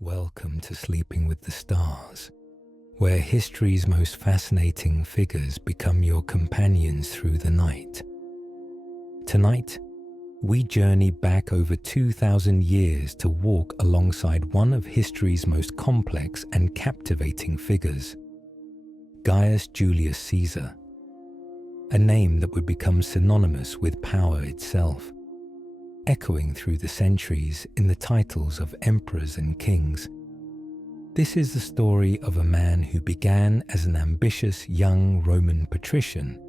Welcome to Sleeping with the Stars, where history's most fascinating figures become your companions through the night. Tonight, we journey back over 2,000 years to walk alongside one of history's most complex and captivating figures, Gaius Julius Caesar, a name that would become synonymous with power itself, echoing through the centuries in the titles of emperors and kings. This is the story of a man who began as an ambitious young Roman patrician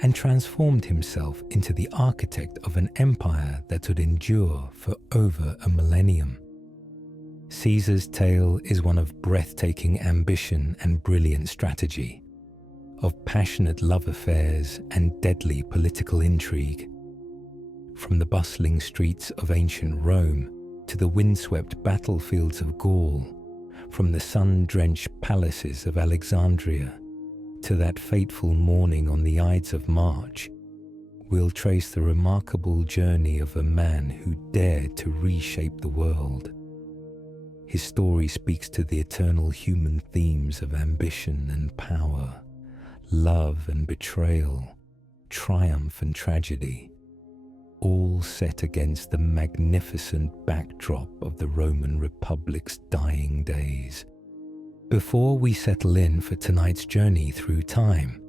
and transformed himself into the architect of an empire that would endure for over a millennium. Caesar's tale is one of breathtaking ambition and brilliant strategy, of passionate love affairs and deadly political intrigue. From the bustling streets of ancient Rome to the windswept battlefields of Gaul, from the sun-drenched palaces of Alexandria to that fateful morning on the Ides of March, we'll trace the remarkable journey of a man who dared to reshape the world. His story speaks to the eternal human themes of ambition and power, love and betrayal, triumph and tragedy, all set against the magnificent backdrop of the Roman Republic's dying days. Before we settle in for tonight's journey through time,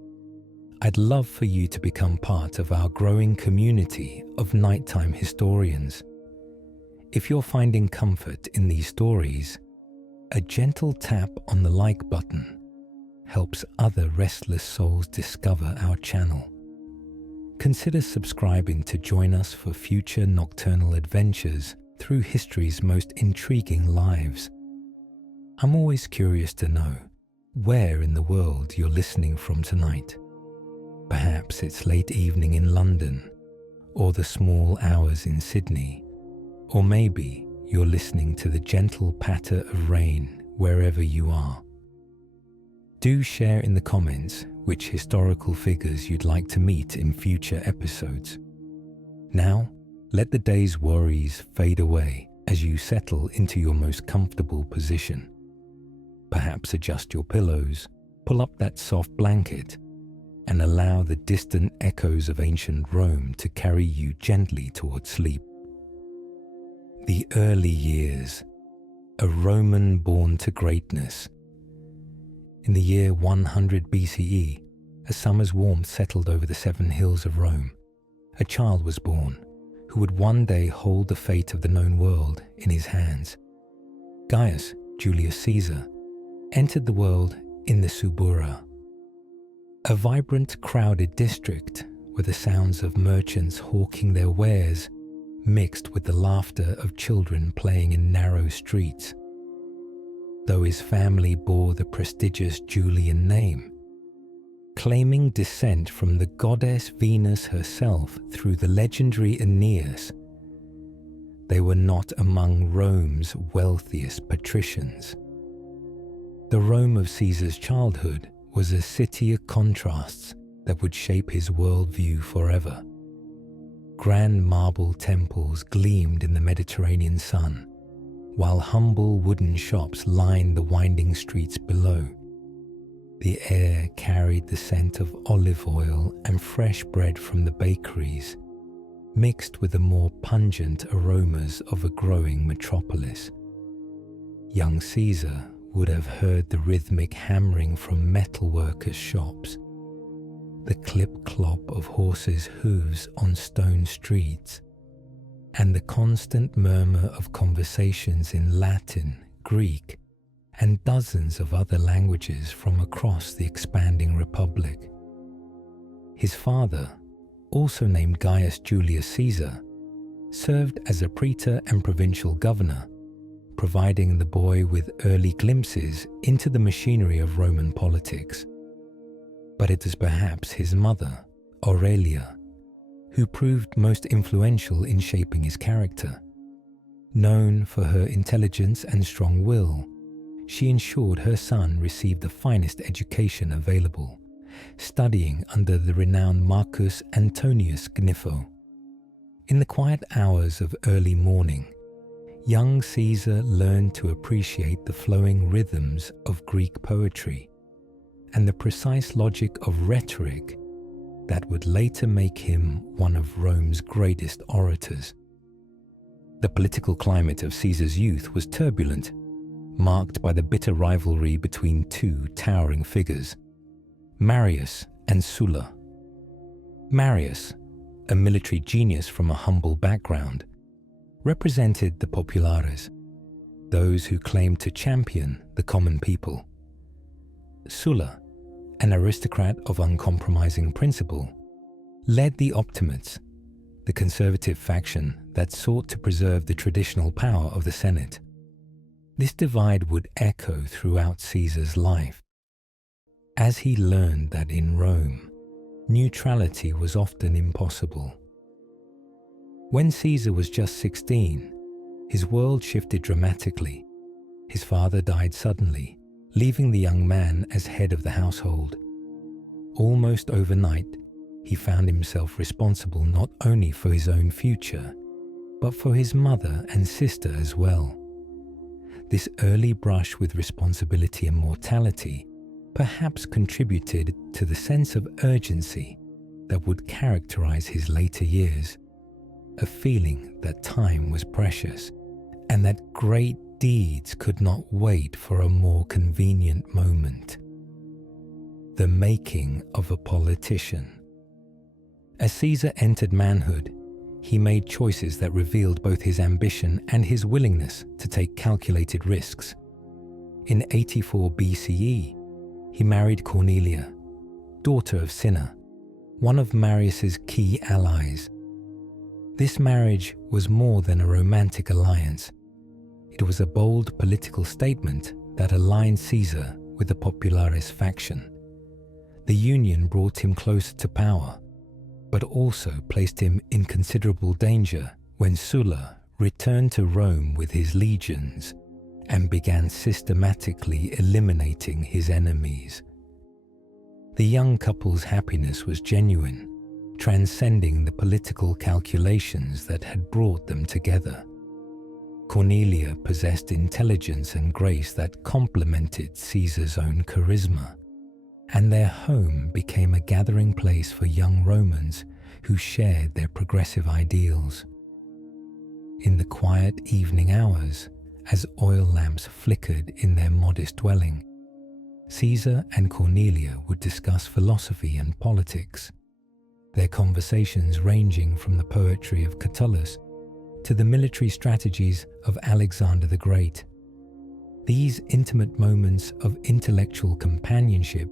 I'd love for you to become part of our growing community of nighttime historians. If you're finding comfort in these stories, a gentle tap on the like button helps other restless souls discover our channel. Consider subscribing to join us for future nocturnal adventures through history's most intriguing lives. I'm always curious to know where in the world you're listening from tonight. Perhaps it's late evening in London, or the small hours in Sydney, or maybe you're listening to the gentle patter of rain wherever you are. Do share in the comments which historical figures you'd like to meet in future episodes. Now, let the day's worries fade away as you settle into your most comfortable position. Perhaps adjust your pillows, pull up that soft blanket, and allow the distant echoes of ancient Rome to carry you gently towards sleep. The early years, a Roman born to greatness. In the year 100 BCE, as summer's warmth settled over the 7 hills of Rome, a child was born who would one day hold the fate of the known world in his hands. Gaius Julius Caesar entered the world in the Subura, a vibrant, crowded district where the sounds of merchants hawking their wares mixed with the laughter of children playing in narrow streets. Though his family bore the prestigious Julian name, claiming descent from the goddess Venus herself through the legendary Aeneas, they were not among Rome's wealthiest patricians. The Rome of Caesar's childhood was a city of contrasts that would shape his worldview forever. Grand marble temples gleamed in the Mediterranean sun, while humble wooden shops lined the winding streets below. The air carried the scent of olive oil and fresh bread from the bakeries, mixed with the more pungent aromas of a growing metropolis. Young Caesar would have heard the rhythmic hammering from metalworkers' shops, the clip-clop of horses' hooves on stone streets, and the constant murmur of conversations in Latin, Greek, and dozens of other languages from across the expanding republic. His father, also named Gaius Julius Caesar, served as a praetor and provincial governor, providing the boy with early glimpses into the machinery of Roman politics. But it is perhaps his mother, Aurelia, who proved most influential in shaping his character. Known for her intelligence and strong will, she ensured her son received the finest education available, studying under the renowned Marcus Antonius Gnipho. In the quiet hours of early morning, young Caesar learned to appreciate the flowing rhythms of Greek poetry and the precise logic of rhetoric that would later make him one of Rome's greatest orators. The political climate of Caesar's youth was turbulent, marked by the bitter rivalry between two towering figures, Marius and Sulla. Marius, a military genius from a humble background, represented the populares, those who claimed to champion the common people. Sulla, an aristocrat of uncompromising principle, led the optimates, the conservative faction that sought to preserve the traditional power of the Senate. This divide would echo throughout Caesar's life, as he learned that in Rome, neutrality was often impossible. When Caesar was just 16, his world shifted dramatically. His father died suddenly, leaving the young man as head of the household. Almost overnight, he found himself responsible not only for his own future, but for his mother and sister as well. This early brush with responsibility and mortality perhaps contributed to the sense of urgency that would characterize his later years, a feeling that time was precious and that great deeds could not wait for a more convenient moment. The making of a politician. As Caesar entered manhood, he made choices that revealed both his ambition and his willingness to take calculated risks. In 84 BCE, he married Cornelia, daughter of Cinna, one of Marius's key allies. This marriage was more than a romantic alliance. It was a bold political statement that aligned Caesar with the popularis faction. The union brought him closer to power, but also placed him in considerable danger when Sulla returned to Rome with his legions and began systematically eliminating his enemies. The young couple's happiness was genuine, transcending the political calculations that had brought them together. Cornelia possessed intelligence and grace that complemented Caesar's own charisma, and their home became a gathering place for young Romans who shared their progressive ideals. In the quiet evening hours, as oil lamps flickered in their modest dwelling, Caesar and Cornelia would discuss philosophy and politics, their conversations ranging from the poetry of Catullus to the military strategies of Alexander the Great. These intimate moments of intellectual companionship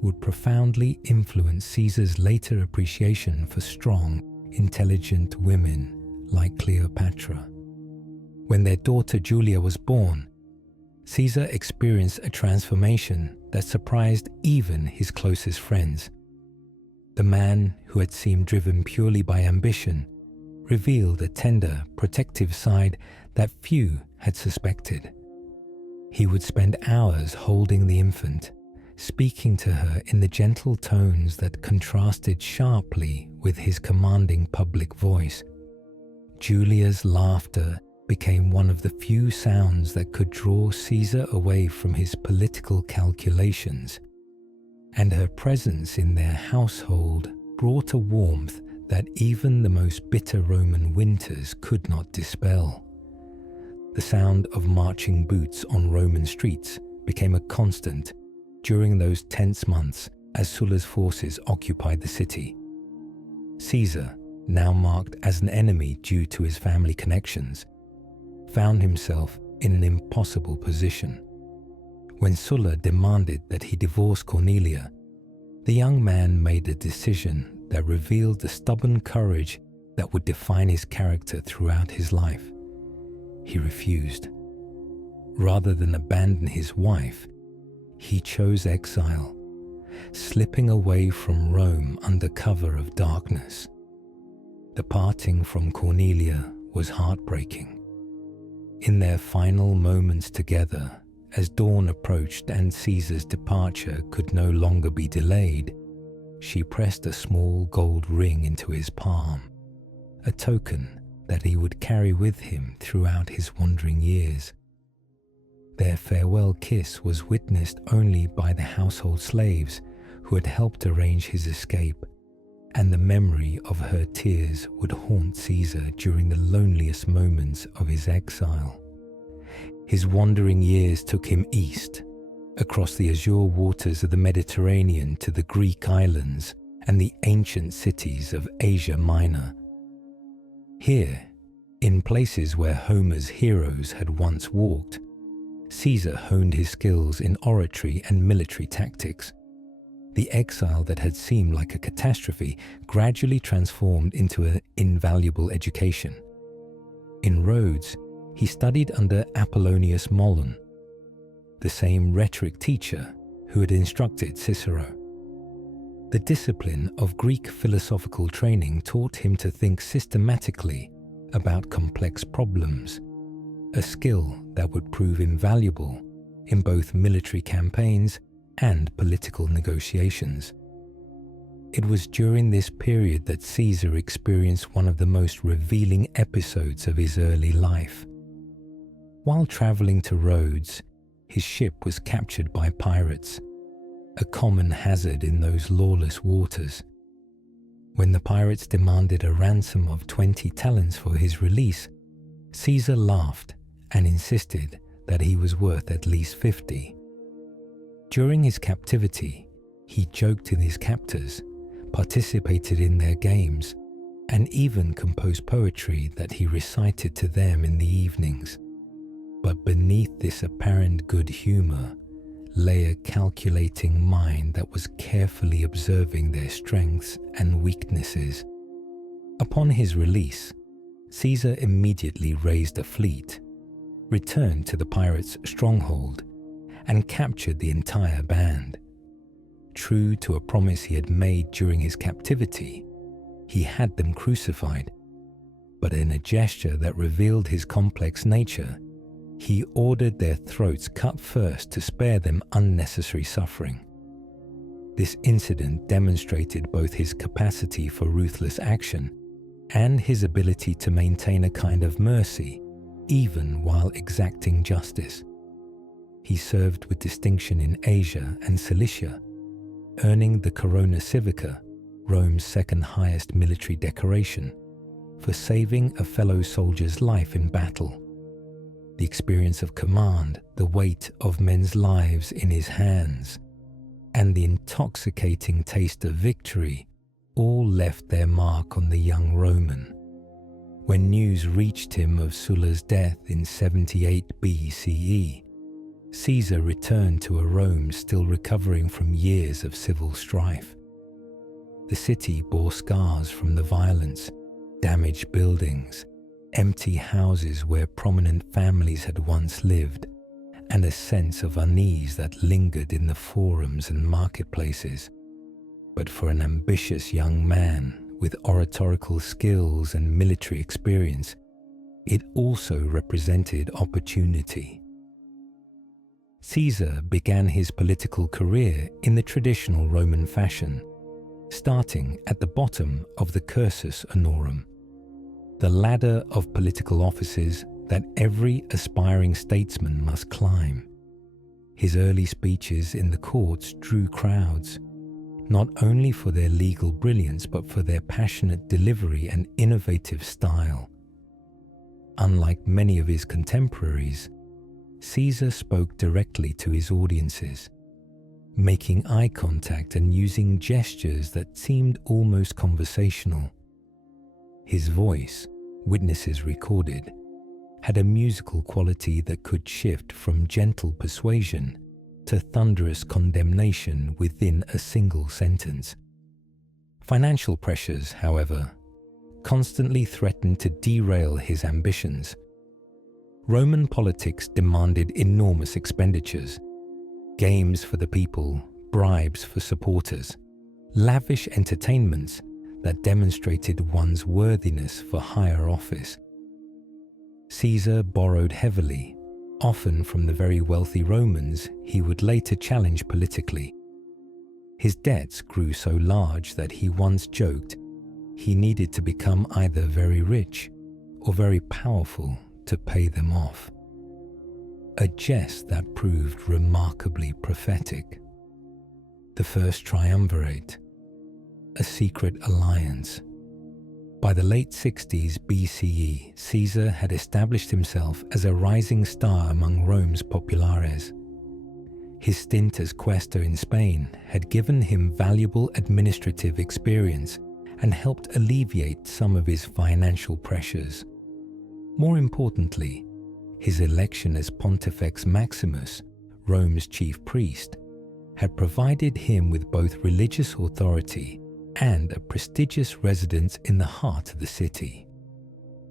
would profoundly influence Caesar's later appreciation for strong, intelligent women like Cleopatra. When their daughter Julia was born, Caesar experienced a transformation that surprised even his closest friends. The man who had seemed driven purely by ambition revealed a tender, protective side that few had suspected. He would spend hours holding the infant, speaking to her in the gentle tones that contrasted sharply with his commanding public voice. Julia's laughter became one of the few sounds that could draw Caesar away from his political calculations, and her presence in their household brought a warmth that even the most bitter Roman winters could not dispel. The sound of marching boots on Roman streets became a constant during those tense months as Sulla's forces occupied the city. Caesar, now marked as an enemy due to his family connections, found himself in an impossible position. When Sulla demanded that he divorce Cornelia, the young man made a decision that revealed the stubborn courage that would define his character throughout his life. He refused. Rather than abandon his wife, he chose exile, slipping away from Rome under cover of darkness. The parting from Cornelia was heartbreaking. In their final moments together, as dawn approached and Caesar's departure could no longer be delayed, she pressed a small gold ring into his palm, a token that he would carry with him throughout his wandering years. Their farewell kiss was witnessed only by the household slaves who had helped arrange his escape, and the memory of her tears would haunt Caesar during the loneliest moments of his exile. His wandering years took him east, across the azure waters of the Mediterranean to the Greek islands and the ancient cities of Asia Minor. Here, in places where Homer's heroes had once walked, Caesar honed his skills in oratory and military tactics. The exile that had seemed like a catastrophe gradually transformed into an invaluable education. In Rhodes, he studied under Apollonius Molon, the same rhetoric teacher who had instructed Cicero. The discipline of Greek philosophical training taught him to think systematically about complex problems, a skill that would prove invaluable in both military campaigns and political negotiations. It was during this period that Caesar experienced one of the most revealing episodes of his early life. While traveling to Rhodes, his ship was captured by pirates, a common hazard in those lawless waters. When the pirates demanded a ransom of 20 talents for his release, Caesar laughed and insisted that he was worth at least 50. During his captivity, he joked with his captors, participated in their games, and even composed poetry that he recited to them in the evenings. But beneath this apparent good humor lay a calculating mind that was carefully observing their strengths and weaknesses. Upon his release, Caesar immediately raised a fleet, returned to the pirates' stronghold, and captured the entire band. True to a promise he had made during his captivity, he had them crucified, but in a gesture that revealed his complex nature, he ordered their throats cut first to spare them unnecessary suffering. This incident demonstrated both his capacity for ruthless action and his ability to maintain a kind of mercy, even while exacting justice. He served with distinction in Asia and Cilicia, earning the Corona Civica, Rome's second highest military decoration, for saving a fellow soldier's life in battle. The experience of command, the weight of men's lives in his hands, and the intoxicating taste of victory all left their mark on the young Roman. When news reached him of Sulla's death in 78 BCE, Caesar returned to a Rome still recovering from years of civil strife. The city bore scars from the violence, damaged buildings, empty houses where prominent families had once lived, and a sense of unease that lingered in the forums and marketplaces. But for an ambitious young man with oratorical skills and military experience, it also represented opportunity. Caesar began his political career in the traditional Roman fashion, starting at the bottom of the cursus honorum, the ladder of political offices that every aspiring statesman must climb. His early speeches in the courts drew crowds, not only for their legal brilliance but for their passionate delivery and innovative style. Unlike many of his contemporaries, Caesar spoke directly to his audiences, making eye contact and using gestures that seemed almost conversational. His voice, witnesses recorded, had a musical quality that could shift from gentle persuasion to thunderous condemnation within a single sentence. Financial pressures, however, constantly threatened to derail his ambitions. Roman politics demanded enormous expenditures, games for the people, bribes for supporters, lavish entertainments that demonstrated one's worthiness for higher office. Caesar borrowed heavily, often from the very wealthy Romans he would later challenge politically. His debts grew so large that he once joked he needed to become either very rich or very powerful to pay them off. A jest that proved remarkably prophetic. The first triumvirate, a secret alliance. By the late 60s BCE, Caesar had established himself as a rising star among Rome's populares. His stint as quaestor in Spain had given him valuable administrative experience and helped alleviate some of his financial pressures. More importantly, his election as Pontifex Maximus, Rome's chief priest, had provided him with both religious authority and a prestigious residence in the heart of the city.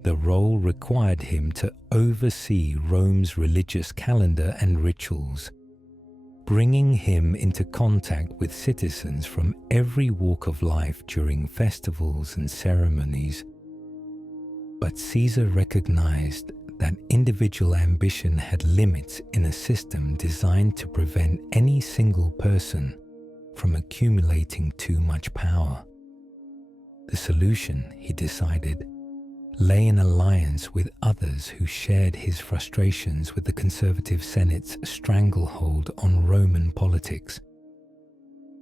The role required him to oversee Rome's religious calendar and rituals, bringing him into contact with citizens from every walk of life during festivals and ceremonies. But Caesar recognized that individual ambition had limits in a system designed to prevent any single person from accumulating too much power. The solution, he decided, lay in alliance with others who shared his frustrations with the conservative Senate's stranglehold on Roman politics.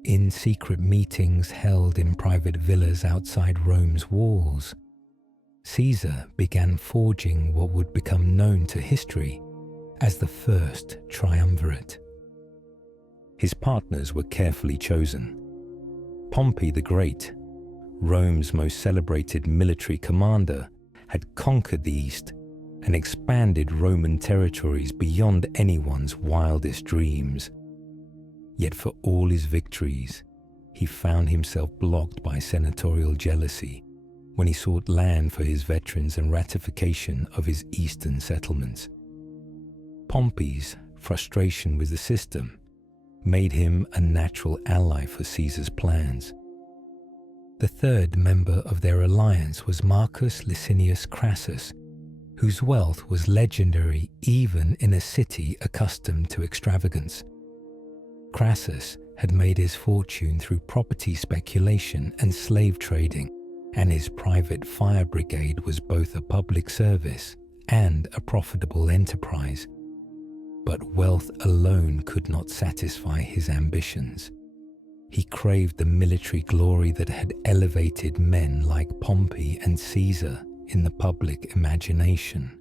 In secret meetings held in private villas outside Rome's walls, Caesar began forging what would become known to history as the First Triumvirate. His partners were carefully chosen. Pompey the Great, Rome's most celebrated military commander, had conquered the East and expanded Roman territories beyond anyone's wildest dreams. Yet for all his victories, he found himself blocked by senatorial jealousy when he sought land for his veterans and ratification of his eastern settlements. Pompey's frustration with the system made him a natural ally for Caesar's plans. The third member of their alliance was Marcus Licinius Crassus, whose wealth was legendary even in a city accustomed to extravagance. Crassus had made his fortune through property speculation and slave trading, and his private fire brigade was both a public service and a profitable enterprise. But wealth alone could not satisfy his ambitions. He craved the military glory that had elevated men like Pompey and Caesar in the public imagination.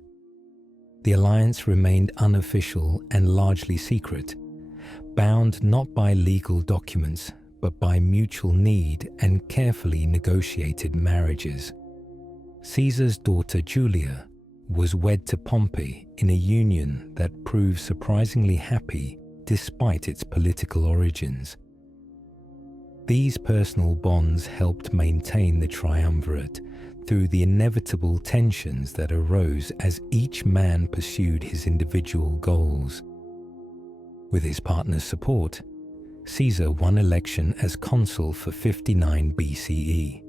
The alliance remained unofficial and largely secret, bound not by legal documents but by mutual need and carefully negotiated marriages. Caesar's daughter Julia was wed to Pompey in a union that proved surprisingly happy despite its political origins. These personal bonds helped maintain the triumvirate through the inevitable tensions that arose as each man pursued his individual goals. With his partner's support, Caesar won election as consul for 59 BCE.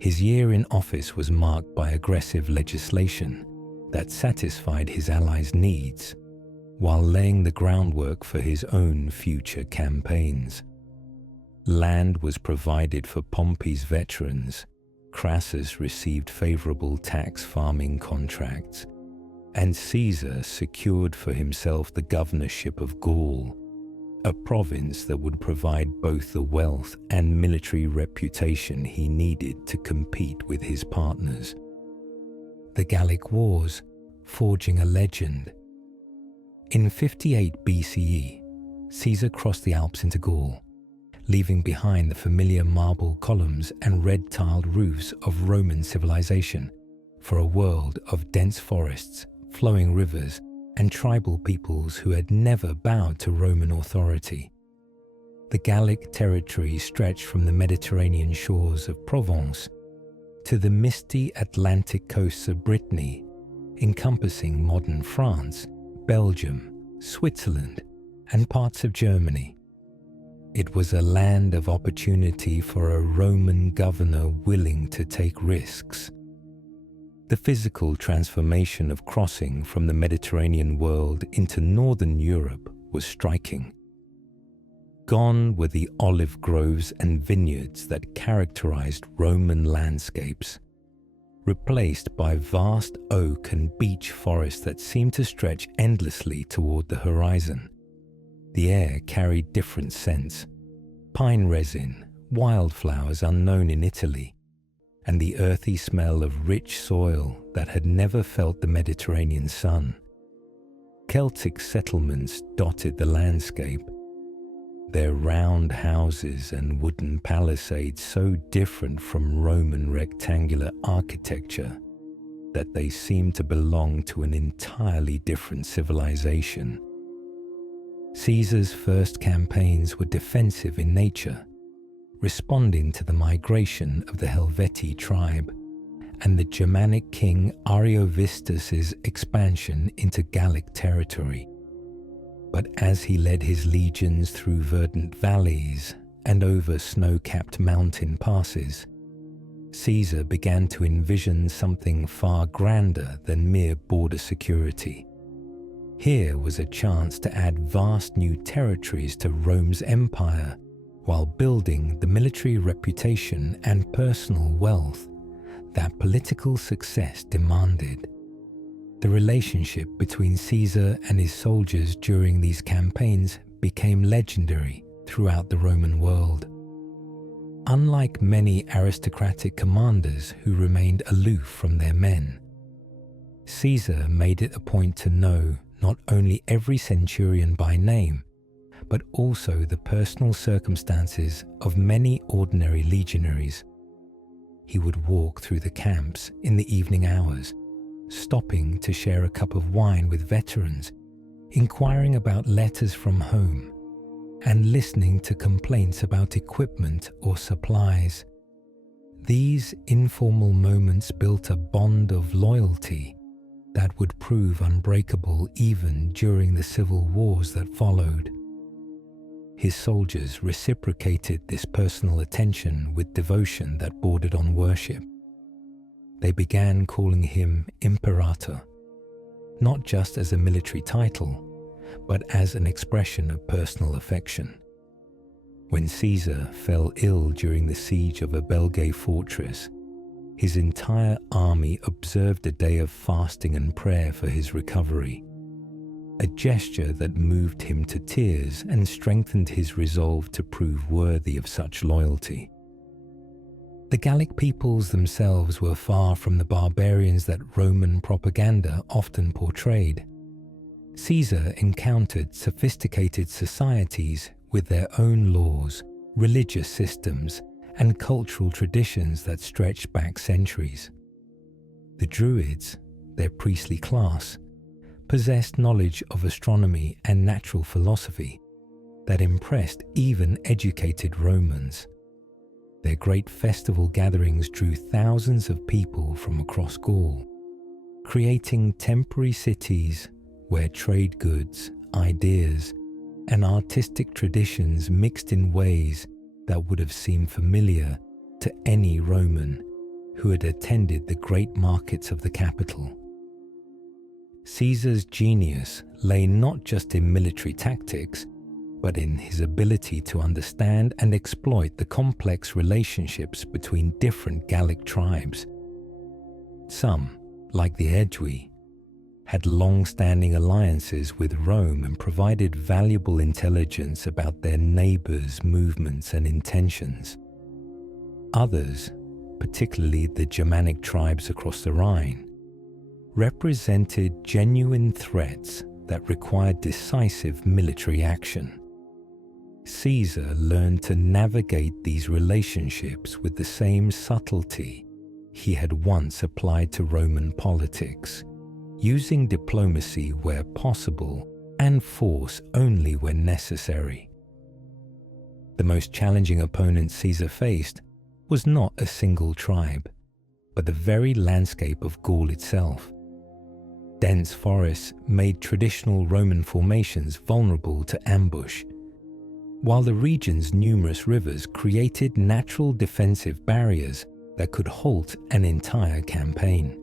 His year in office was marked by aggressive legislation that satisfied his allies' needs, while laying the groundwork for his own future campaigns. Land was provided for Pompey's veterans, Crassus received favorable tax farming contracts, and Caesar secured for himself the governorship of Gaul, a province that would provide both the wealth and military reputation he needed to compete with his partners. The Gallic Wars, forging a legend. In 58 BCE, Caesar crossed the Alps into Gaul, leaving behind the familiar marble columns and red-tiled roofs of Roman civilization for a world of dense forests, flowing rivers, and tribal peoples who had never bowed to Roman authority. The Gallic territory stretched from the Mediterranean shores of Provence to the misty Atlantic coasts of Brittany, encompassing modern France, Belgium, Switzerland, and parts of Germany. It was a land of opportunity for a Roman governor willing to take risks. The physical transformation of crossing from the Mediterranean world into northern Europe was striking. Gone were the olive groves and vineyards that characterized Roman landscapes. replaced by vast oak and beech forests that seemed to stretch endlessly toward the horizon. The air carried different scents: pine resin, wildflowers unknown in Italy, and the earthy smell of rich soil that had never felt the Mediterranean sun. Celtic settlements dotted the landscape, their round houses and wooden palisades so different from Roman rectangular architecture that they seemed to belong to an entirely different civilization. Caesar's first campaigns were defensive in nature, responding to the migration of the Helvetii tribe and the Germanic king Ariovistus's expansion into Gallic territory. But as he led his legions through verdant valleys and over snow-capped mountain passes, Caesar began to envision something far grander than mere border security. Here was a chance to add vast new territories to Rome's empire while building the military reputation and personal wealth that political success demanded. The relationship between Caesar and his soldiers during these campaigns became legendary throughout the Roman world. Unlike many aristocratic commanders who remained aloof from their men, Caesar made it a point to know not only every centurion by name, but also the personal circumstances of many ordinary legionaries. He would walk through the camps in the evening hours, stopping to share a cup of wine with veterans, inquiring about letters from home, and listening to complaints about equipment or supplies. These informal moments built a bond of loyalty that would prove unbreakable even during the civil wars that followed. His soldiers reciprocated this personal attention with devotion that bordered on worship. They began calling him Imperator, not just as a military title, but as an expression of personal affection. When Caesar fell ill during the siege of a Belgae fortress, his entire army observed a day of fasting and prayer for his recovery, a gesture that moved him to tears and strengthened his resolve to prove worthy of such loyalty. The Gallic peoples themselves were far from the barbarians that Roman propaganda often portrayed. Caesar encountered sophisticated societies with their own laws, religious systems, and cultural traditions that stretched back centuries. The Druids, their priestly class, possessed knowledge of astronomy and natural philosophy that impressed even educated Romans. Their great festival gatherings drew thousands of people from across Gaul, creating temporary cities where trade goods, ideas, and artistic traditions mixed in ways that would have seemed familiar to any Roman who had attended the great markets of the capital. Caesar's genius lay not just in military tactics, but in his ability to understand and exploit the complex relationships between different Gallic tribes. Some, like the Aedui, had long-standing alliances with Rome and provided valuable intelligence about their neighbors' movements and intentions. Others, particularly the Germanic tribes across the Rhine, represented genuine threats that required decisive military action. Caesar learned to navigate these relationships with the same subtlety he had once applied to Roman politics, using diplomacy where possible and force only when necessary. The most challenging opponent Caesar faced was not a single tribe, but the very landscape of Gaul itself. Dense forests made traditional Roman formations vulnerable to ambush, while the region's numerous rivers created natural defensive barriers that could halt an entire campaign.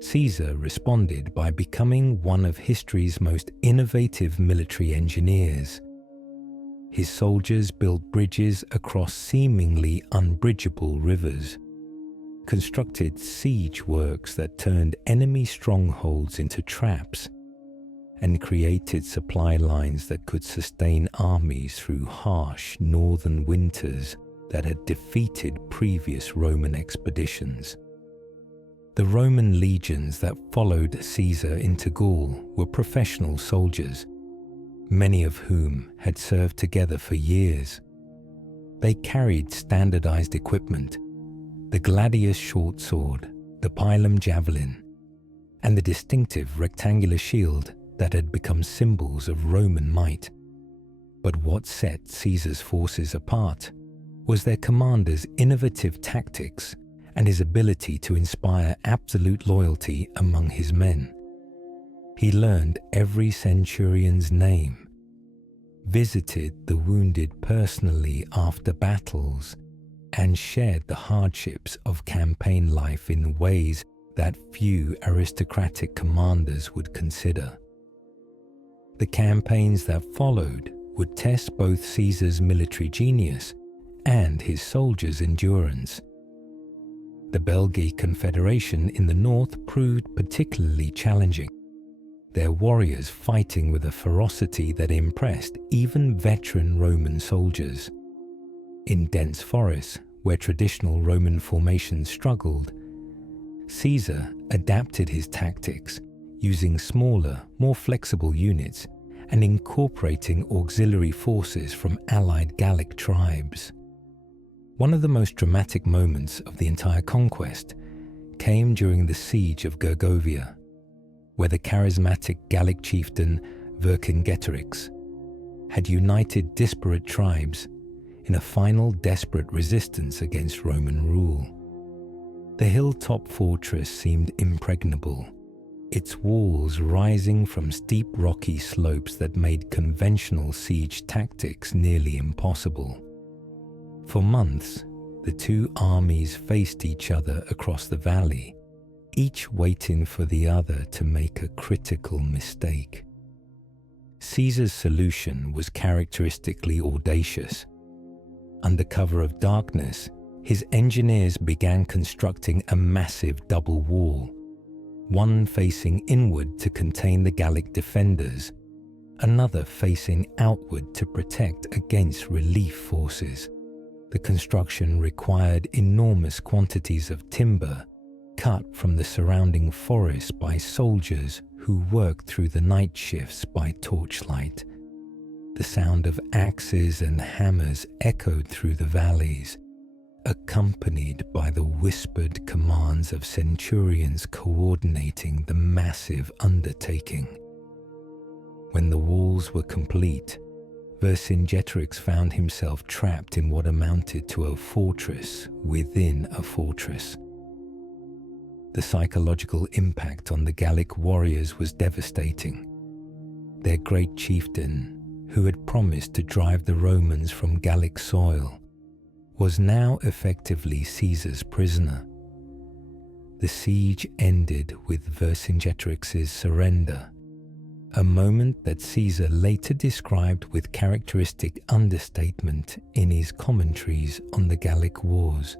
Caesar responded by becoming one of history's most innovative military engineers. His soldiers built bridges across seemingly unbridgeable rivers, constructed siege works that turned enemy strongholds into traps, and created supply lines that could sustain armies through harsh northern winters that had defeated previous Roman expeditions. The Roman legions that followed Caesar into Gaul were professional soldiers, many of whom had served together for years. They carried standardized equipment: the gladius short sword, the pilum javelin, and the distinctive rectangular shield that had become symbols of Roman might. But what set Caesar's forces apart was their commander's innovative tactics and his ability to inspire absolute loyalty among his men. He learned every centurion's name, visited the wounded personally after battles, and shared the hardships of campaign life in ways that few aristocratic commanders would consider. The campaigns that followed would test both Caesar's military genius and his soldiers' endurance. The Belgae Confederation in the north proved particularly challenging, their warriors fighting with a ferocity that impressed even veteran Roman soldiers. In dense forests, where traditional Roman formations struggled, Caesar adapted his tactics, using smaller, more flexible units and incorporating auxiliary forces from allied Gallic tribes. One of the most dramatic moments of the entire conquest came during the siege of Gergovia, where the charismatic Gallic chieftain Vercingetorix had united disparate tribes in a final desperate resistance against Roman rule. The hilltop fortress seemed impregnable, its walls rising from steep rocky slopes that made conventional siege tactics nearly impossible. For months, the two armies faced each other across the valley, each waiting for the other to make a critical mistake. Caesar's solution was characteristically audacious. Under cover of darkness, his engineers began constructing a massive double wall, one facing inward to contain the Gallic defenders, another facing outward to protect against relief forces. The construction required enormous quantities of timber cut from the surrounding forest by soldiers who worked through the night shifts by torchlight. The sound of axes and hammers echoed through the valleys, accompanied by the whispered commands of centurions coordinating the massive undertaking. When the walls were complete, Vercingetorix found himself trapped in what amounted to a fortress within a fortress. The psychological impact on the Gallic warriors was devastating. Their great chieftain, who had promised to drive the Romans from Gallic soil, was now effectively Caesar's prisoner. The siege ended with Vercingetorix's surrender, a moment that Caesar later described with characteristic understatement in his commentaries on the Gallic Wars.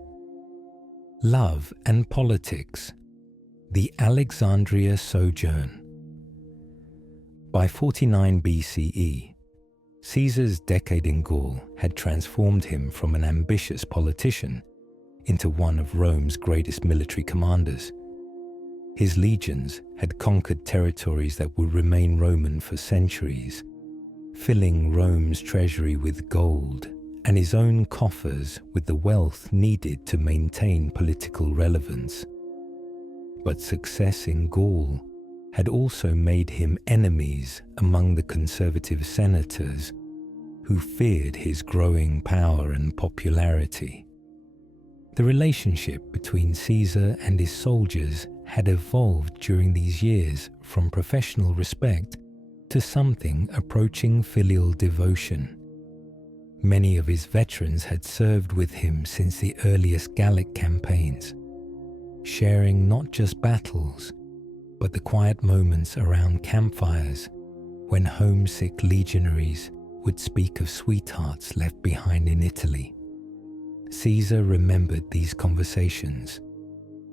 Love and politics. The Alexandria sojourn. By 49 BCE, Caesar's decade in Gaul had transformed him from an ambitious politician into one of Rome's greatest military commanders. His legions had conquered territories that would remain Roman for centuries, filling Rome's treasury with gold and his own coffers with the wealth needed to maintain political relevance. But success in Gaul had also made him enemies among the conservative senators who feared his growing power and popularity. The relationship between Caesar and his soldiers had evolved during these years from professional respect to something approaching filial devotion. Many of his veterans had served with him since the earliest Gallic campaigns, sharing not just battles, but the quiet moments around campfires when homesick legionaries would speak of sweethearts left behind in Italy. Caesar remembered these conversations,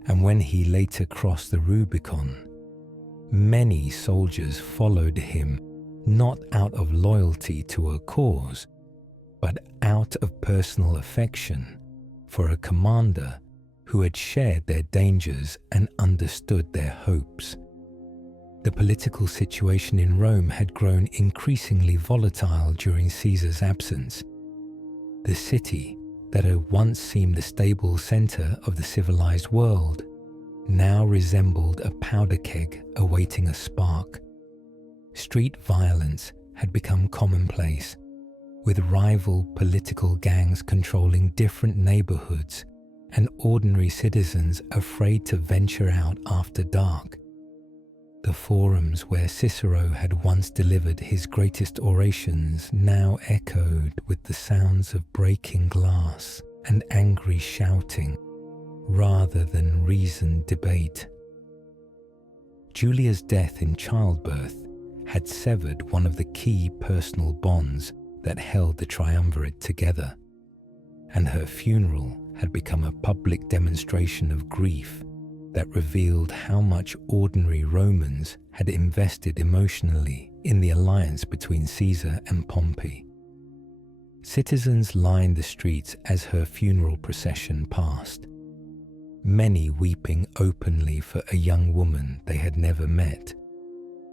and when he later crossed the Rubicon, many soldiers followed him not out of loyalty to a cause, but out of personal affection for a commander who had shared their dangers and understood their hopes. The political situation in Rome had grown increasingly volatile during Caesar's absence. The city, that had once seemed the stable center of the civilized world, now resembled a powder keg awaiting a spark. Street violence had become commonplace, with rival political gangs controlling different neighborhoods and ordinary citizens afraid to venture out after dark. The forums where Cicero had once delivered his greatest orations now echoed with the sounds of breaking glass and angry shouting, rather than reasoned debate. Julia's death in childbirth had severed one of the key personal bonds that held the triumvirate together, and her funeral had become a public demonstration of grief that revealed how much ordinary Romans had invested emotionally in the alliance between Caesar and Pompey. Citizens lined the streets as her funeral procession passed, many weeping openly for a young woman they had never met,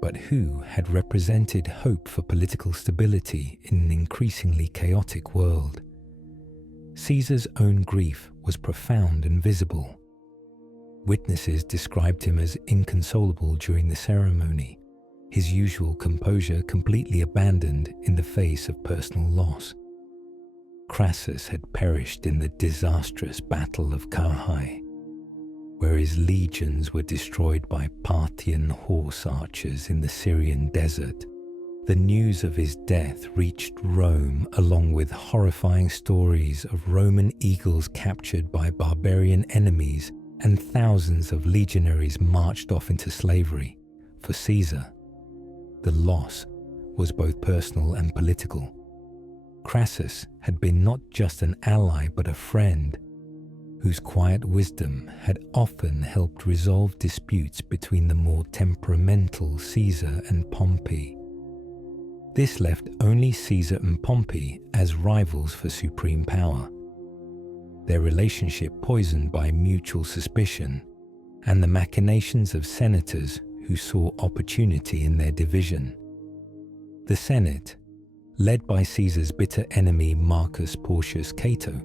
but who had represented hope for political stability in an increasingly chaotic world. Caesar's own grief was profound and visible. Witnesses described him as inconsolable during the ceremony, his usual composure completely abandoned in the face of personal loss. Crassus had perished in the disastrous Battle of Carrhae, where his legions were destroyed by Parthian horse archers in the Syrian desert. The news of his death reached Rome along with horrifying stories of Roman eagles captured by barbarian enemies, and thousands of legionaries marched off into slavery. For Caesar, the loss was both personal and political. Crassus had been not just an ally but a friend, whose quiet wisdom had often helped resolve disputes between the more temperamental Caesar and Pompey. This left only Caesar and Pompey as rivals for supreme power, their relationship poisoned by mutual suspicion and the machinations of senators who saw opportunity in their division. The Senate, led by Caesar's bitter enemy Marcus Porcius Cato,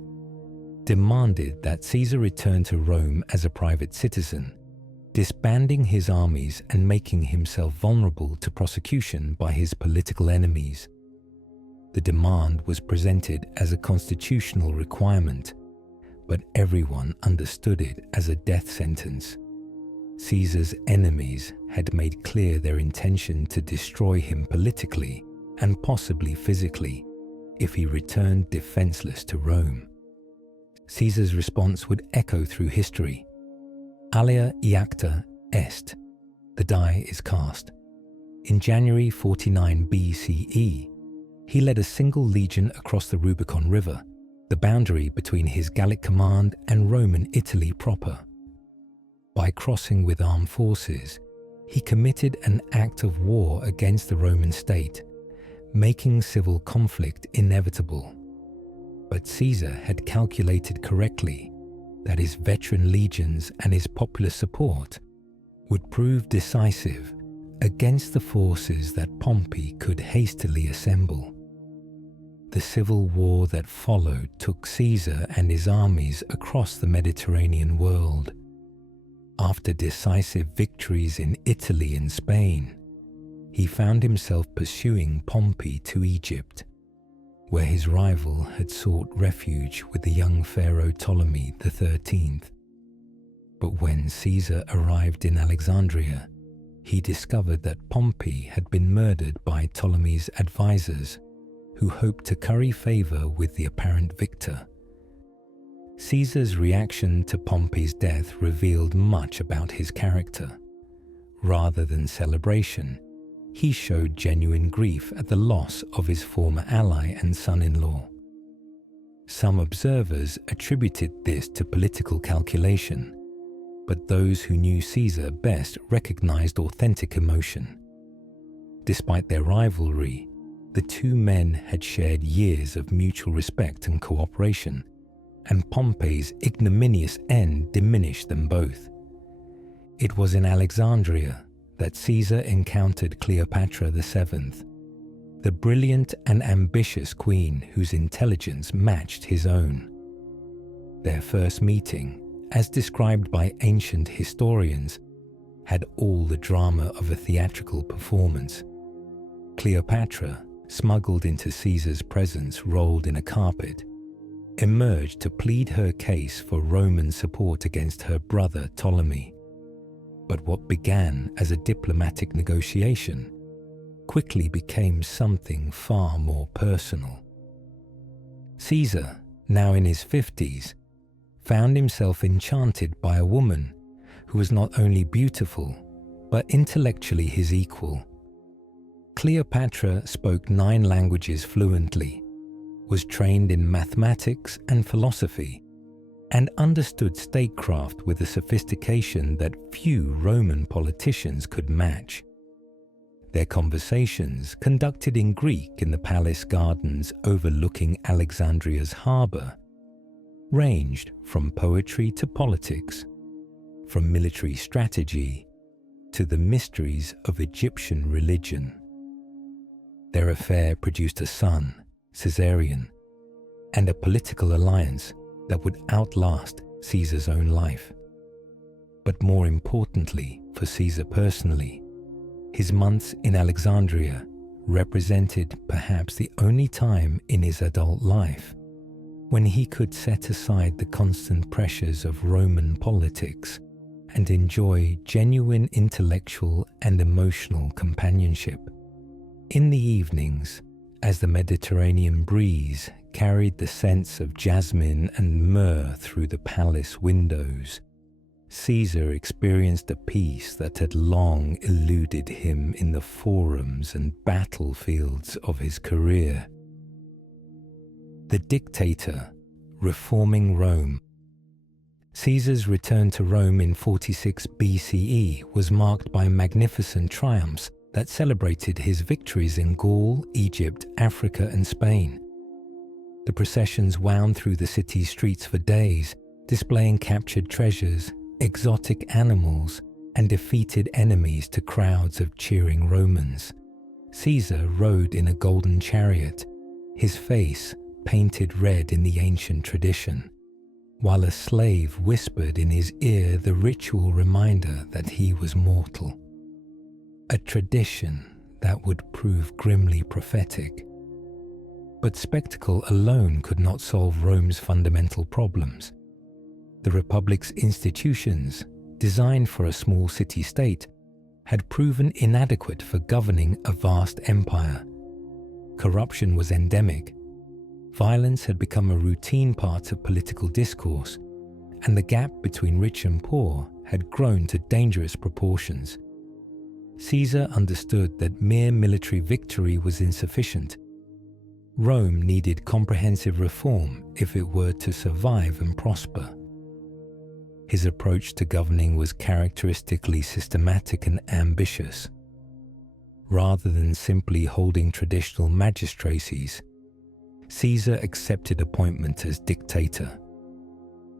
demanded that Caesar return to Rome as a private citizen, disbanding his armies and making himself vulnerable to prosecution by his political enemies. The demand was presented as a constitutional requirement, but everyone understood it as a death sentence. Caesar's enemies had made clear their intention to destroy him politically and possibly physically if he returned defenseless to Rome. Caesar's response would echo through history. Alea iacta est, the die is cast. In January 49 BCE, he led a single legion across the Rubicon River, the boundary between his Gallic command and Roman Italy proper. By crossing with armed forces, he committed an act of war against the Roman state, making civil conflict inevitable. But Caesar had calculated correctly that his veteran legions and his popular support would prove decisive against the forces that Pompey could hastily assemble. The civil war that followed took Caesar and his armies across the Mediterranean world. After decisive victories in Italy and Spain, he found himself pursuing Pompey to Egypt, where his rival had sought refuge with the young pharaoh Ptolemy XIII. But when Caesar arrived in Alexandria, he discovered that Pompey had been murdered by Ptolemy's advisors, who hoped to curry favor with the apparent victor. Caesar's reaction to Pompey's death revealed much about his character. Rather than celebration, he showed genuine grief at the loss of his former ally and son-in-law. Some observers attributed this to political calculation, but those who knew Caesar best recognized authentic emotion. Despite their rivalry, the two men had shared years of mutual respect and cooperation, and Pompey's ignominious end diminished them both. It was in Alexandria that Caesar encountered Cleopatra VII, the brilliant and ambitious queen whose intelligence matched his own. Their first meeting, as described by ancient historians, had all the drama of a theatrical performance. Cleopatra, smuggled into Caesar's presence rolled in a carpet, emerged to plead her case for Roman support against her brother Ptolemy. But what began as a diplomatic negotiation quickly became something far more personal. Caesar, now in his 50s, found himself enchanted by a woman who was not only beautiful, but intellectually his equal. Cleopatra spoke 9 languages fluently, was trained in mathematics and philosophy, and understood statecraft with a sophistication that few Roman politicians could match. Their conversations, conducted in Greek in the palace gardens overlooking Alexandria's harbour, ranged from poetry to politics, from military strategy to the mysteries of Egyptian religion. Their affair produced a son, Caesarion, and a political alliance that would outlast Caesar's own life. But more importantly for Caesar personally, his months in Alexandria represented perhaps the only time in his adult life when he could set aside the constant pressures of Roman politics and enjoy genuine intellectual and emotional companionship. In the evenings, as the Mediterranean breeze carried the scents of jasmine and myrrh through the palace windows, Caesar experienced a peace that had long eluded him in the forums and battlefields of his career. The Dictator, reforming Rome. Caesar's return to Rome in 46 BCE was marked by magnificent triumphs that celebrated his victories in Gaul, Egypt, Africa, and Spain. The processions wound through the city's streets for days, displaying captured treasures, exotic animals, and defeated enemies to crowds of cheering Romans. Caesar rode in a golden chariot, his face painted red in the ancient tradition, while a slave whispered in his ear the ritual reminder that he was mortal. A tradition that would prove grimly prophetic. But spectacle alone could not solve Rome's fundamental problems. The Republic's institutions, designed for a small city-state, had proven inadequate for governing a vast empire. Corruption was endemic. Violence had become a routine part of political discourse, and the gap between rich and poor had grown to dangerous proportions. Caesar understood that mere military victory was insufficient. Rome needed comprehensive reform if it were to survive and prosper. His approach to governing was characteristically systematic and ambitious. Rather than simply holding traditional magistracies, Caesar accepted appointment as dictator.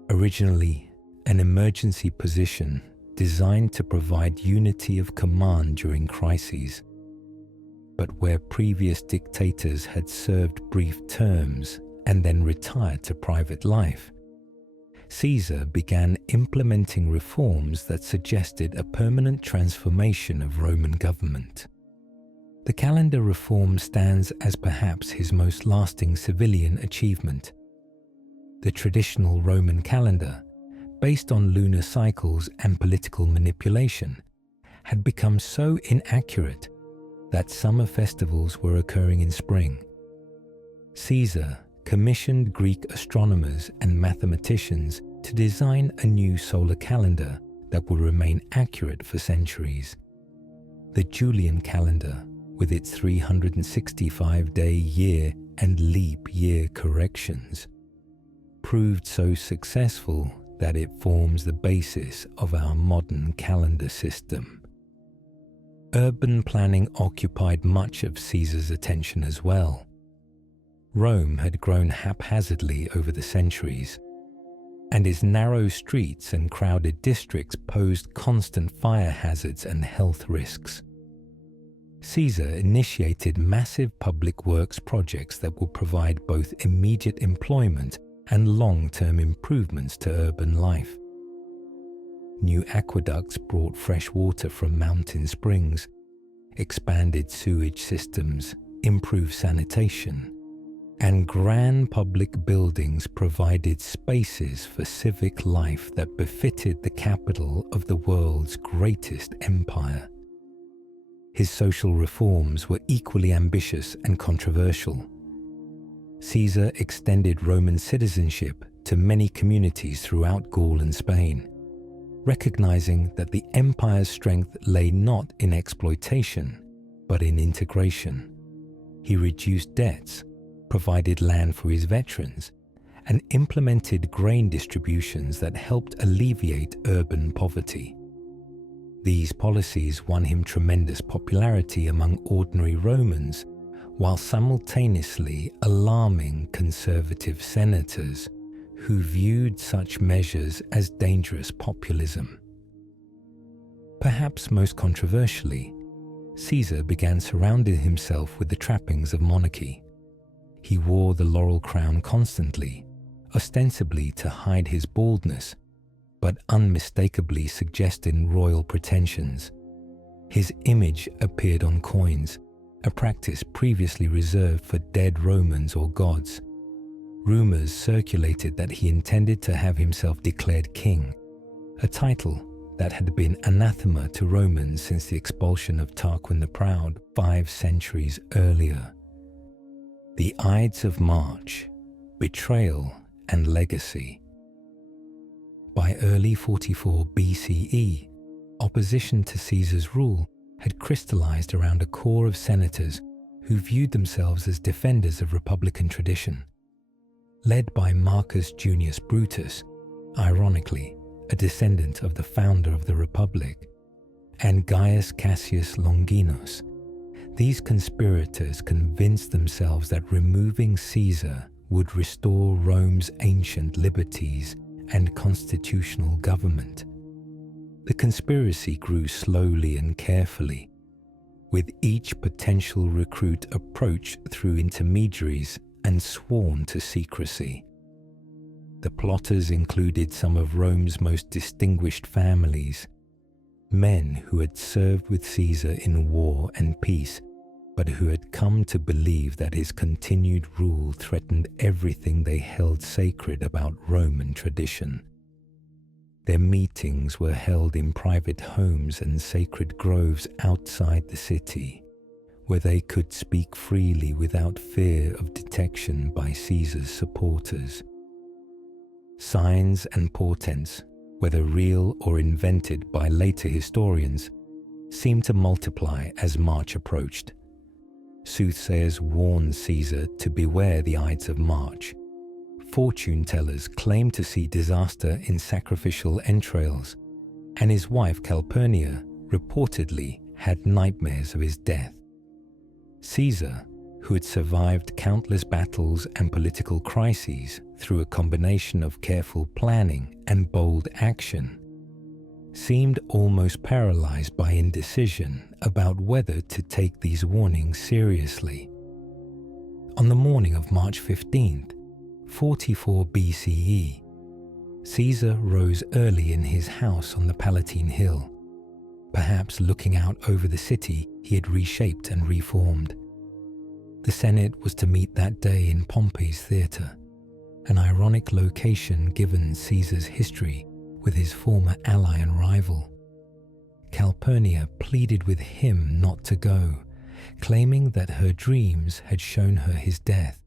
Originally an emergency position designed to provide unity of command during crises, but where previous dictators had served brief terms and then retired to private life, Caesar began implementing reforms that suggested a permanent transformation of Roman government. The calendar reform stands as perhaps his most lasting civilian achievement. The traditional Roman calendar, based on lunar cycles and political manipulation, had become so inaccurate that summer festivals were occurring in spring. Caesar commissioned Greek astronomers and mathematicians to design a new solar calendar that would remain accurate for centuries. The Julian calendar, with its 365-day year and leap year corrections, proved so successful that it forms the basis of our modern calendar system. Urban planning occupied much of Caesar's attention as well. Rome had grown haphazardly over the centuries, and its narrow streets and crowded districts posed constant fire hazards and health risks. Caesar initiated massive public works projects that would provide both immediate employment and long-term improvements to urban life. New aqueducts brought fresh water from mountain springs, expanded sewage systems, improved sanitation, and grand public buildings provided spaces for civic life that befitted the capital of the world's greatest empire. His social reforms were equally ambitious and controversial. Caesar extended Roman citizenship to many communities throughout Gaul and Spain, recognizing that the empire's strength lay not in exploitation, but in integration. He reduced debts, provided land for his veterans, and implemented grain distributions that helped alleviate urban poverty. These policies won him tremendous popularity among ordinary Romans, while simultaneously alarming conservative senators who viewed such measures as dangerous populism. Perhaps most controversially, Caesar began surrounding himself with the trappings of monarchy. He wore the laurel crown constantly, ostensibly to hide his baldness, but unmistakably suggesting royal pretensions. His image appeared on coins, a practice previously reserved for dead Romans or gods. Rumors circulated that he intended to have himself declared king, a title that had been anathema to Romans since the expulsion of Tarquin the Proud 5 centuries earlier. The Ides of March, Betrayal and Legacy. By early 44 BCE, opposition to Caesar's rule had crystallized around a core of senators who viewed themselves as defenders of republican tradition. Led by Marcus Junius Brutus, ironically a descendant of the founder of the Republic, and Gaius Cassius Longinus, these conspirators convinced themselves that removing Caesar would restore Rome's ancient liberties and constitutional government. The conspiracy grew slowly and carefully, with each potential recruit approached through intermediaries and sworn to secrecy. The plotters included some of Rome's most distinguished families, men who had served with Caesar in war and peace, but who had come to believe that his continued rule threatened everything they held sacred about Roman tradition. Their meetings were held in private homes and sacred groves outside the city, where they could speak freely without fear of detection by Caesar's supporters. Signs and portents, whether real or invented by later historians, seemed to multiply as March approached. Soothsayers warned Caesar to beware the Ides of March. Fortune-tellers claimed to see disaster in sacrificial entrails, and his wife Calpurnia reportedly had nightmares of his death. Caesar, who had survived countless battles and political crises through a combination of careful planning and bold action, seemed almost paralyzed by indecision about whether to take these warnings seriously. On the morning of March 15th, 44 BCE, Caesar rose early in his house on the Palatine Hill, perhaps looking out over the city he had reshaped and reformed. The Senate was to meet that day in Pompey's Theatre, an ironic location given Caesar's history with his former ally and rival. Calpurnia pleaded with him not to go, claiming that her dreams had shown her his death,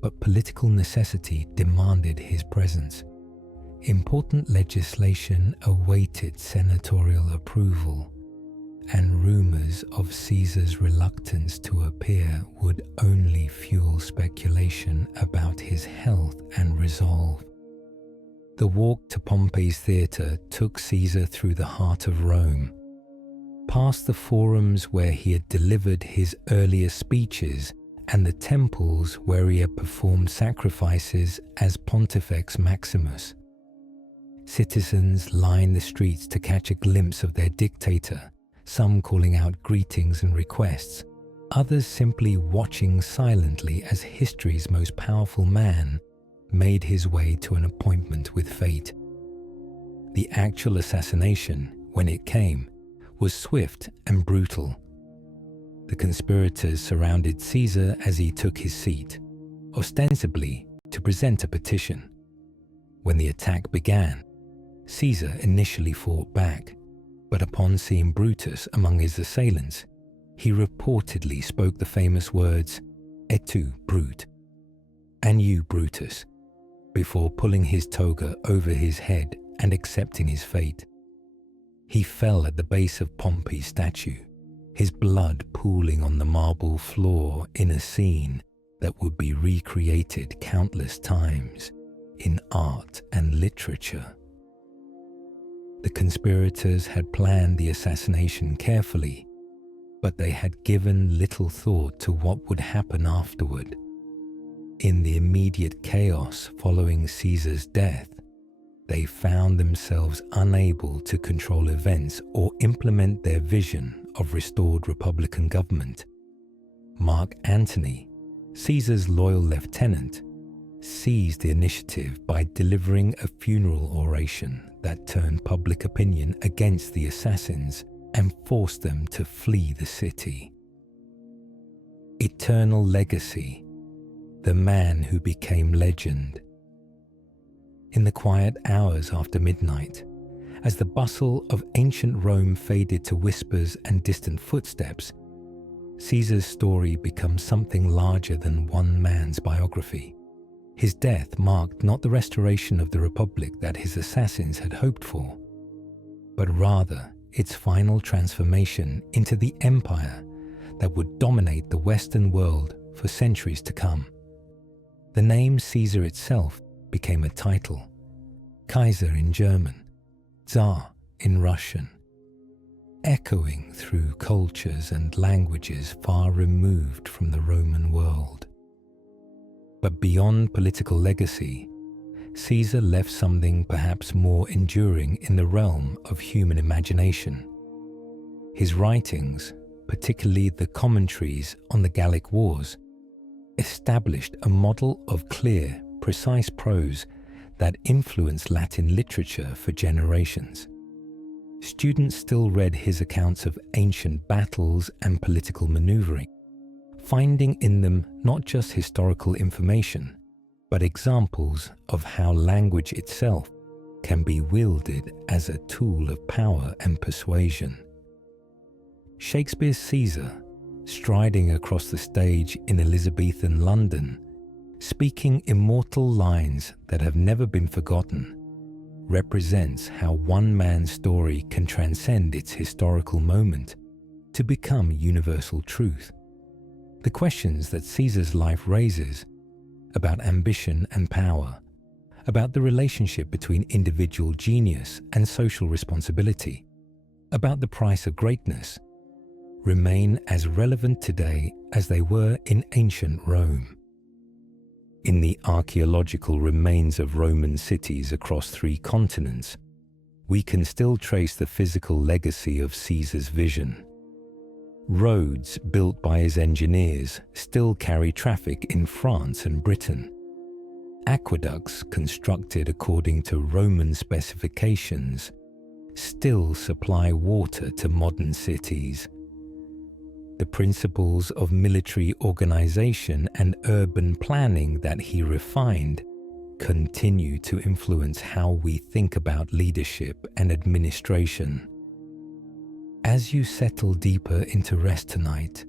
but political necessity demanded his presence. Important legislation awaited senatorial approval, and rumors of Caesar's reluctance to appear would only fuel speculation about his health and resolve. The walk to Pompey's theatre took Caesar through the heart of Rome, past the forums where he had delivered his earlier speeches and the temples where he had performed sacrifices as Pontifex Maximus. Citizens lined the streets to catch a glimpse of their dictator, some calling out greetings and requests, others simply watching silently as history's most powerful man made his way to an appointment with fate. The actual assassination, when it came, was swift and brutal. The conspirators surrounded Caesar as he took his seat, ostensibly to present a petition. When the attack began, Caesar initially fought back, but upon seeing Brutus among his assailants, he reportedly spoke the famous words, "Et tu, Brute," and you, Brutus, before pulling his toga over his head and accepting his fate. He fell at the base of Pompey's statue, his blood pooling on the marble floor in a scene that would be recreated countless times in art and literature. The conspirators had planned the assassination carefully, but they had given little thought to what would happen afterward. In the immediate chaos following Caesar's death, they found themselves unable to control events or implement their vision of restored republican government. Mark Antony, Caesar's loyal lieutenant, seized the initiative by delivering a funeral oration that turned public opinion against the assassins and forced them to flee the city. Eternal legacy, the man who became legend. In the quiet hours after midnight, as the bustle of ancient Rome faded to whispers and distant footsteps, Caesar's story becomes something larger than one man's biography. His death marked not the restoration of the republic that his assassins had hoped for, but rather its final transformation into the empire that would dominate the Western world for centuries to come. The name Caesar itself became a title, Kaiser in German, Tsar in Russian, echoing through cultures and languages far removed from the Roman world. But beyond political legacy, Caesar left something perhaps more enduring in the realm of human imagination. His writings, particularly the commentaries on the Gallic Wars, established a model of clear, precise prose that influenced Latin literature for generations. Students still read his accounts of ancient battles and political maneuvering, finding in them not just historical information, but examples of how language itself can be wielded as a tool of power and persuasion. Shakespeare's Caesar, striding across the stage in Elizabethan London, speaking immortal lines that have never been forgotten, represents how one man's story can transcend its historical moment to become universal truth. The questions that Caesar's life raises about ambition and power, about the relationship between individual genius and social responsibility, about the price of greatness, remain as relevant today as they were in ancient Rome. In the archaeological remains of Roman cities across 3 continents, we can still trace the physical legacy of Caesar's vision. Roads built by his engineers still carry traffic in France and Britain. Aqueducts constructed according to Roman specifications still supply water to modern cities. The principles of military organization and urban planning that he refined continue to influence how we think about leadership and administration. As you settle deeper into rest tonight,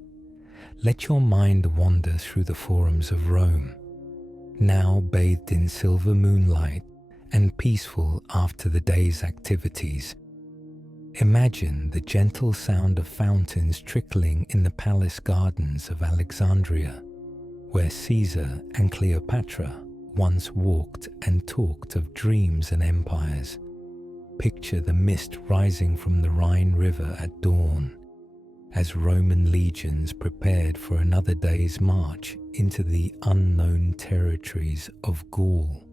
let your mind wander through the forums of Rome, now bathed in silver moonlight and peaceful after the day's activities. Imagine the gentle sound of fountains trickling in the palace gardens of Alexandria, where Caesar and Cleopatra once walked and talked of dreams and empires. Picture the mist rising from the Rhine River at dawn, as Roman legions prepared for another day's march into the unknown territories of Gaul.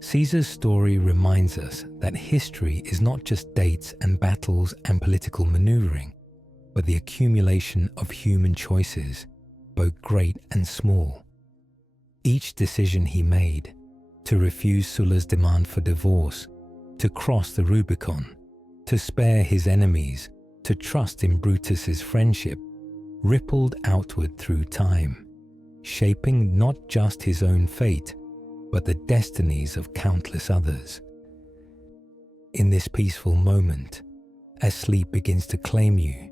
Caesar's story reminds us that history is not just dates and battles and political maneuvering, but the accumulation of human choices, both great and small. Each decision he made, to refuse Sulla's demand for divorce, to cross the Rubicon, to spare his enemies, to trust in Brutus's friendship, rippled outward through time, shaping not just his own fate, but the destinies of countless others. In this peaceful moment, as sleep begins to claim you,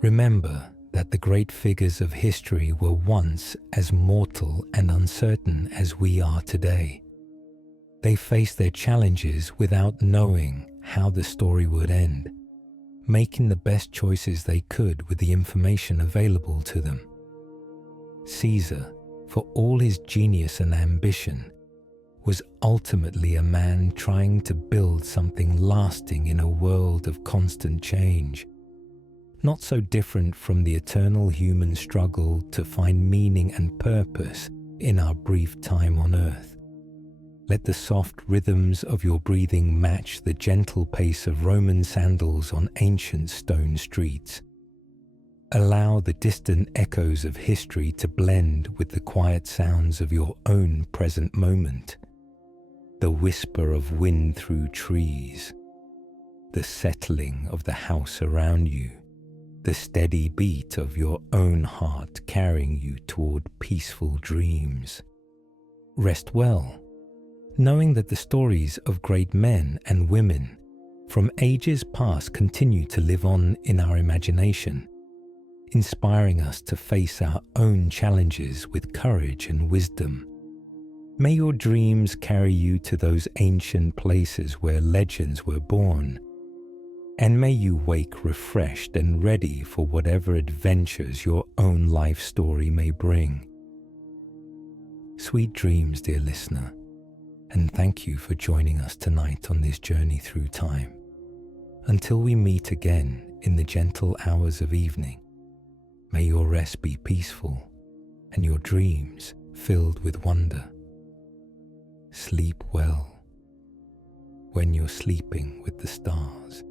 remember that the great figures of history were once as mortal and uncertain as we are today. They faced their challenges without knowing how the story would end, making the best choices they could with the information available to them. Caesar, for all his genius and ambition, was ultimately a man trying to build something lasting in a world of constant change, not so different from the eternal human struggle to find meaning and purpose in our brief time on earth. Let the soft rhythms of your breathing match the gentle pace of Roman sandals on ancient stone streets. Allow the distant echoes of history to blend with the quiet sounds of your own present moment. The whisper of wind through trees, the settling of the house around you, the steady beat of your own heart carrying you toward peaceful dreams. Rest well, knowing that the stories of great men and women from ages past continue to live on in our imagination, inspiring us to face our own challenges with courage and wisdom. May your dreams carry you to those ancient places where legends were born, and may you wake refreshed and ready for whatever adventures your own life story may bring. Sweet dreams, dear listener, and thank you for joining us tonight on this journey through time. Until we meet again in the gentle hours of evening, may your rest be peaceful and your dreams filled with wonder. Sleep well when you're sleeping with the stars.